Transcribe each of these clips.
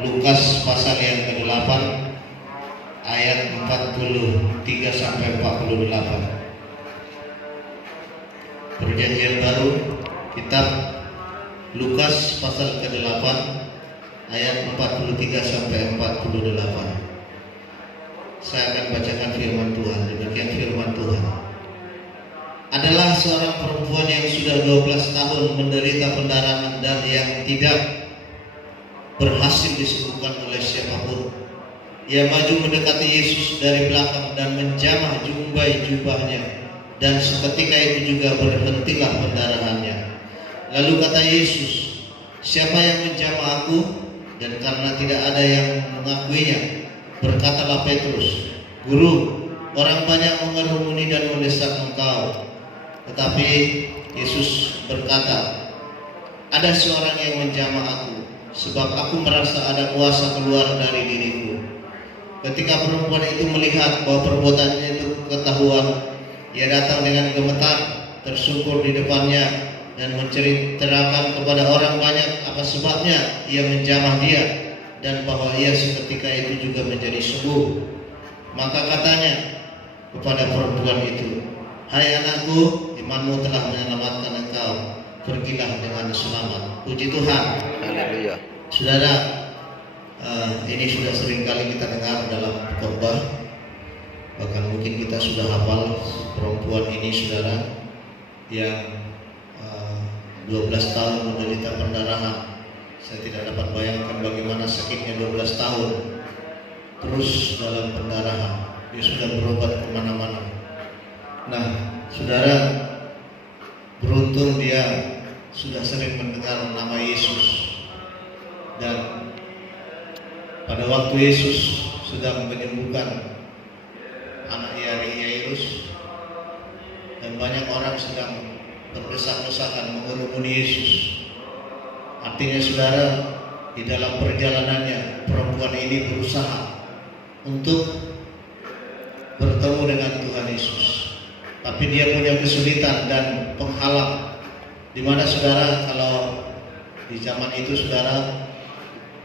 Lukas pasal yang ke-8 ayat 43 sampai 48. Perjanjian Baru, kitab Lukas pasal ke-8 ayat 43 sampai 48. Saya akan bacakan firman Tuhan. Demikian firman Tuhan. Adalah seorang perempuan yang sudah 12 tahun menderita pendarahan dan yang tidak berhasil disembuhkan oleh siapapun. Ia maju mendekati Yesus dari belakang dan menjamah jumbai jubahnya, dan seketika itu juga berhentilah pendarahannya. Lalu kata Yesus, "Siapa yang menjamah aku?" Dan karena tidak ada yang mengakuinya, berkatalah Petrus, "Guru, orang banyak mengerumuni dan mendesak engkau." Tetapi Yesus berkata, "Ada seorang yang menjamah aku, sebab aku merasa ada kuasa keluar dari diriku." Ketika perempuan itu melihat bahwa perbuatannya itu ketahuan, ia datang dengan gemetar, tersungkur di depannya, dan menceritakan kepada orang banyak apa sebabnya ia menjamah dia, dan bahwa ia seketika itu juga menjadi sembuh. Maka katanya kepada perempuan itu, "Hai anakku, imanmu telah menyelamatkan engkau. Pergilah dengan selamat." Puji Tuhan. Haleluya. Saudara, ini sudah sering kali kita dengar dalam khotbah. Bahkan mungkin kita sudah hafal perempuan ini, saudara, yang 12 tahun menderita pendarahan. Saya tidak dapat bayangkan bagaimana sakitnya 12 tahun terus dalam pendarahan. Dia sudah berobat kemana-mana. Nah, saudara, beruntung dia sudah sering mendengar nama Yesus. Dan pada waktu Yesus sedang menyembuhkan anak Yairus, dan banyak orang sedang berdesak-desakan mengerumuni Yesus. Artinya, saudara, di dalam perjalanannya perempuan ini berusaha untuk bertemu dengan Tuhan Yesus, tapi dia punya kesulitan dan penghalang. Di mana, saudara, kalau di zaman itu, saudara,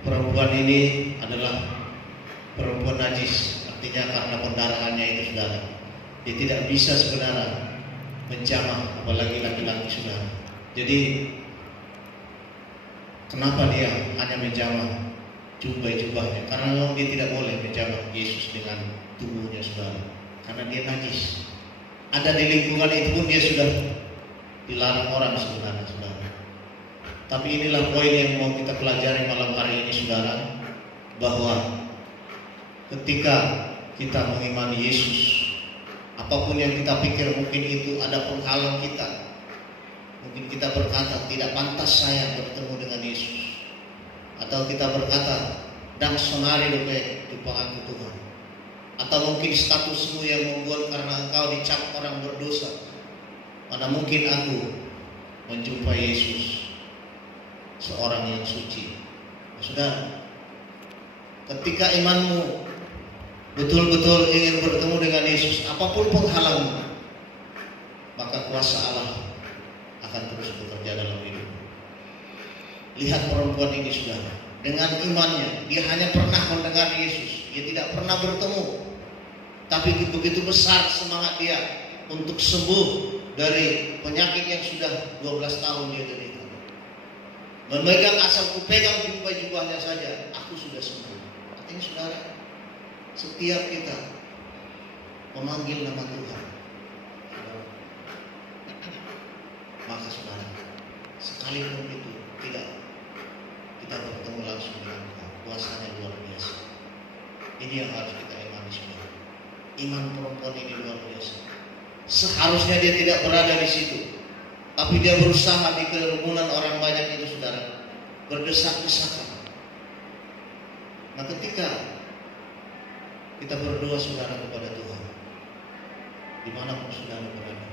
perempuan ini adalah perempuan najis. Artinya karena pendarahannya itu, saudara, dia tidak bisa sebenarnya menjamah, apalagi laki-laki, saudara. Jadi kenapa dia hanya menjamah jubahnya? Karena memang dia tidak boleh menjamah Yesus dengan tubuhnya, saudara, karena dia najis. Ada di lingkungan itu pun dia sudah dilarang orang sebenarnya, saudara. Tapi inilah poin yang mau kita pelajari malam hari ini, saudara, bahwa ketika kita mengimani Yesus, apapun yang kita pikir mungkin itu ada penghalang kita. Mungkin kita berkata, "Tidak pantas saya bertemu dengan Yesus." Atau kita berkata, "Dang sonari dope tupanganku Tuhan." Atau mungkin statusmu yang membuat karena engkau dicap orang berdosa, mana mungkin aku menjumpai Yesus, seorang yang suci. Saudara, ketika imanmu betul-betul ingin bertemu dengan Yesus, apapun penghalangmu, maka kuasa Allah akan terus bekerja dalam hidup. Lihat perempuan ini, saudara, dengan imannya, dia hanya pernah mendengar Yesus, dia tidak pernah bertemu, tapi begitu besar semangat dia untuk sembuh dari penyakit yang sudah 12 tahun dia derita. Memegang, asal ku pegang jubahnya saja, aku sudah sembuh. Artinya, saudara, setiap kita memanggil nama Tuhan, maka, saudara, sekalipun itu tidak kita bertemu langsung dengan Tuhan, kuasanya luar biasa. Ini yang harus kita imani, saudara. Iman perempuan ini luar biasa. Seharusnya dia tidak berada di situ, tapi dia berusaha di kerumunan orang banyak itu, saudara, berdesak-desakan. Nah, ketika kita berdoa, saudara, kepada Tuhan, dimanapun saudara berada,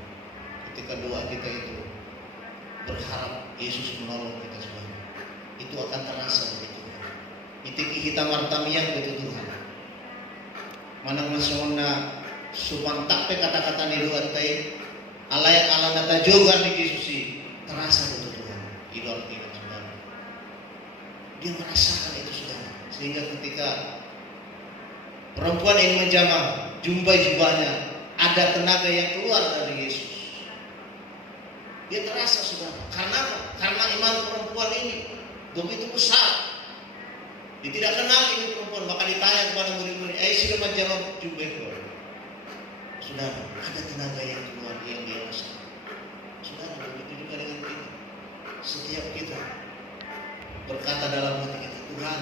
ketika doa kita itu berharap Yesus menolong kita, saudara, itu akan terasa bagi Tuhan. Itiki kita martamiang bagi Tuhan. Manang masona supantak kata-kata ni doa tay alay alanata jogar ni Yesus, terasa betul Tuhan. Itu artinya, saudara, dia merasakan itu, saudara. Sehingga ketika perempuan ini menjamah, jumpai jubahnya, ada tenaga yang keluar dari Yesus. Dia terasa, saudara. Karena apa? Karena iman perempuan ini begitu besar. Dia tidak kenal ini perempuan, maka ditanya kepada murid-murid, sudah menjamah jubah kau? Saudara, ada tenaga yang keluar yang dia rasakan. Saudara, begitu juga dengan kita. Setiap kita berkata dalam hati kita, Tuhan,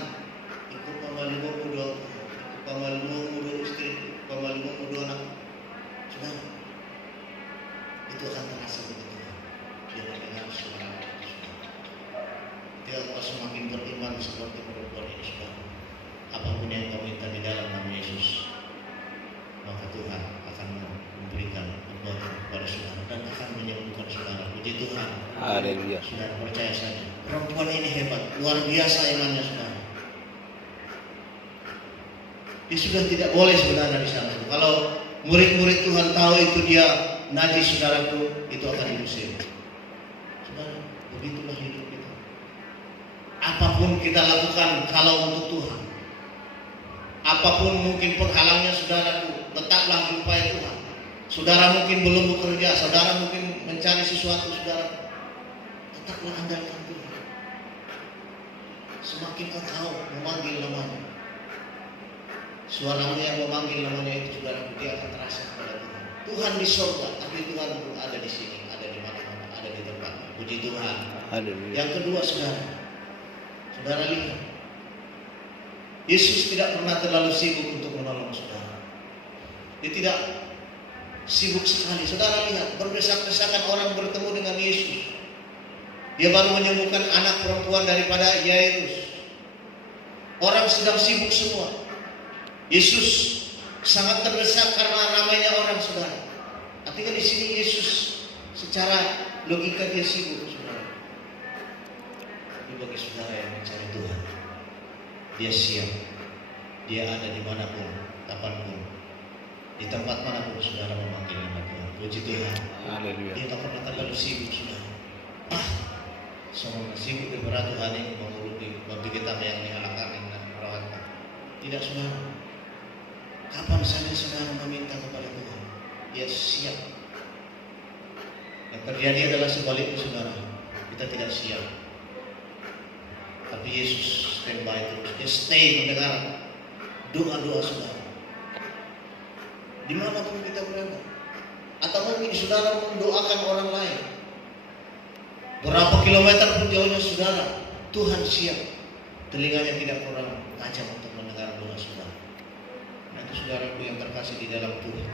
ikut pamalumu doa, ikut pamalumu doa istri, pamalumu doa anak. Saudara, itu akan terasa begitu. Dia mendengar suara itu. Dia akan semakin beriman seperti perempuan ini, saudara. Apapun yang kau minta di dalam nama Yesus, maka Tuhan akan memberikan kekuatan kepada saudara dan akan menyembuhkan saudara. Puji Tuhan. Haleluya. Saudara percaya saja. Perempuan ini hebat, luar biasa imannya, saudara. Dia sudah tidak boleh sebenarnya di sana. Kalau murid-murid Tuhan tahu itu dia najis, saudaraku, itu akan diusir. Saudara, begitulah hidup kita. Apapun kita lakukan kalau untuk Tuhan, apapun mungkin penghalangnya, saudaraku, tetaplah jumpai Tuhan. Saudara mungkin belum bekerja, saudara mungkin mencari sesuatu, saudara, tetaplah andalkan Tuhan. Semakin engkau memanggil namanya, suaramu yang memanggil namanya itu, saudara, dia akan terasa kepada Tuhan. Tuhan di surga, tapi Tuhan pun ada di sini, ada di mana-mana, ada di tempat. Puji Tuhan. Haleluya. Yang kedua, saudara lihat, Yesus tidak pernah terlalu sibuk untuk menolong saudara. Dia tidak sibuk sekali. Saudara lihat, berdesak-desakan orang bertemu dengan Yesus. Dia baru menyembuhkan anak perempuan daripada Yairus. Orang sedang sibuk semua. Yesus sangat terdesak karena ramainya orang, saudara. Artinya di sini Yesus secara logika dia sibuk, saudara. Tapi bagi saudara yang mencari Tuhan, dia siap. Dia ada dimanapun, kapanpun, di tempat manapun saudara memanggil nama Tuhan. Puji Tuhan. Haleluya. Dia tak pernah terlalu sibuk, saudara. Semua sibuk berat Tuhan yang menguruti bagi kita yang dihalangkan dengan merawatkan. Tidak, saudara. Kapan saja saudara meminta kepada Tuhan, dia siap. Yang terjadi adalah sebaliknya, saudara. Kita tidak siap. Tapi Yesus standby terus. Dia stay mendengar doa-doa saudara. Dimanapun kita berada. Atau mungkin saudara mendoakan orang lain. Berapa kilometer pun jauhnya saudara, Tuhan siap. Telinganya tidak kurang tajam untuk mendengar doa saudara. Nah, itu saudaraku yang terkasih di dalam Tuhan.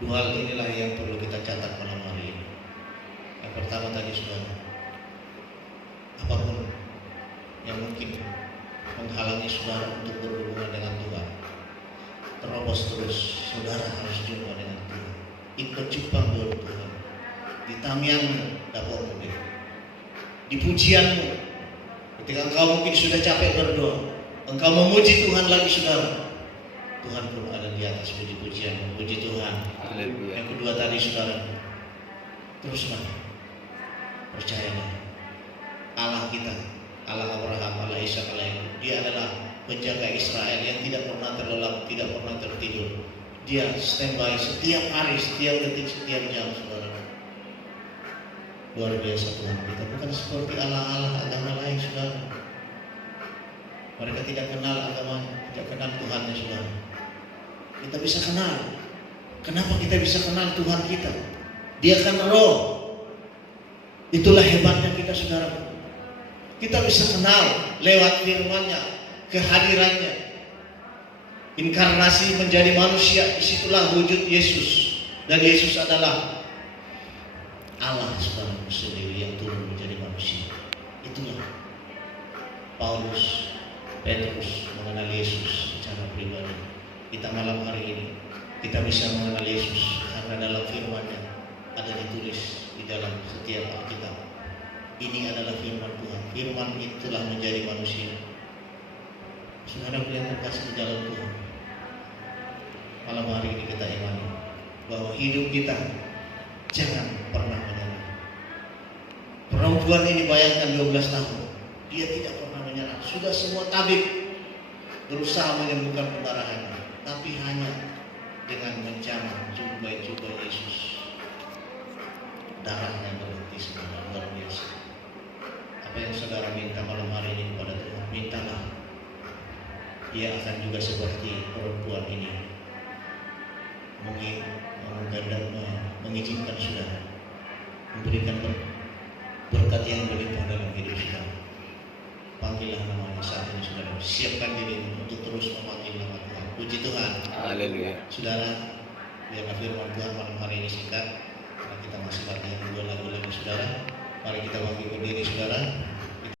Dua hal inilah yang perlu kita catat malam hari ini. Yang pertama tadi, saudara, apapun yang mungkin menghalangi saudara untuk berhubungan dengan Tuhan, terobos terus. Saudara harus jumpa dengan Tuhan. Ikut jumpa dengan Tuhan. Di tamianmu, dapatmu, di pujianmu. Ketika engkau mungkin sudah capek berdoa, engkau memuji Tuhan lagi, saudara, Tuhan pun ada di atas puji-pujian. Puji Tuhan. Haleluya. Yang kedua tadi, saudara, teruslah percayalah. Allah kita, Allah Abraham, Allah Ishak, Allah Yakub, dia adalah penjaga Israel yang tidak pernah terlelap, tidak pernah tertidur. Dia standby setiap hari, setiap detik, setiap jam, saudara. Luar biasa Tuhan kita, bukan seperti Allah-Allah agama lain, saudara. Mereka tidak kenal agamanya, tidak kenal Tuhannya, saudara. Kita bisa kenal. Kenapa kita bisa kenal Tuhan kita? Dia kan roh. Itulah hebatnya kita, saudara. Kita bisa kenal lewat firman-Nya, kehadirannya. Inkarnasi menjadi manusia, disitulah wujud Yesus. Dan Yesus adalah Allah, saudara, sendiri yang turun menjadi manusia. Itulah Paulus, Petrus mengenal Yesus secara pribadi. Kita malam hari ini, kita bisa mengenal Yesus karena dalam firman-Nya ada ditulis di dalam setiap Alkitab. Ini adalah firman Tuhan. Firman itulah menjadi manusia. Saudara yang terkasih di dalam Tuhan, malam hari ini kita imani bahwa hidup kita jangan pernah menyerah. Perempuan ini bayangkan 12 tahun, dia tidak pernah menyerah. Sudah semua tabib berusaha menyembuhkan pendarahannya, tapi hanya dengan menjamah jubah Yesus, darahnya berhenti semua. Luar biasa. Apa yang saudara minta malam hari ini kepada Tuhan, mintalah. Ia akan juga seperti perempuan ini mengizinkan saudara, memberikan berkat yang berlimpah dalam hidup saudara. Panggillah namanya saat ini saudara. Siapkan diri untuk terus memanggil nama Tuhan. Puji Tuhan. Haleluya. Saudara, biarlah firman Tuhan malam hari ini singkat, karena kita masih latihan 2 lagu lagi saudara. Mari kita bangkit berdiri saudara.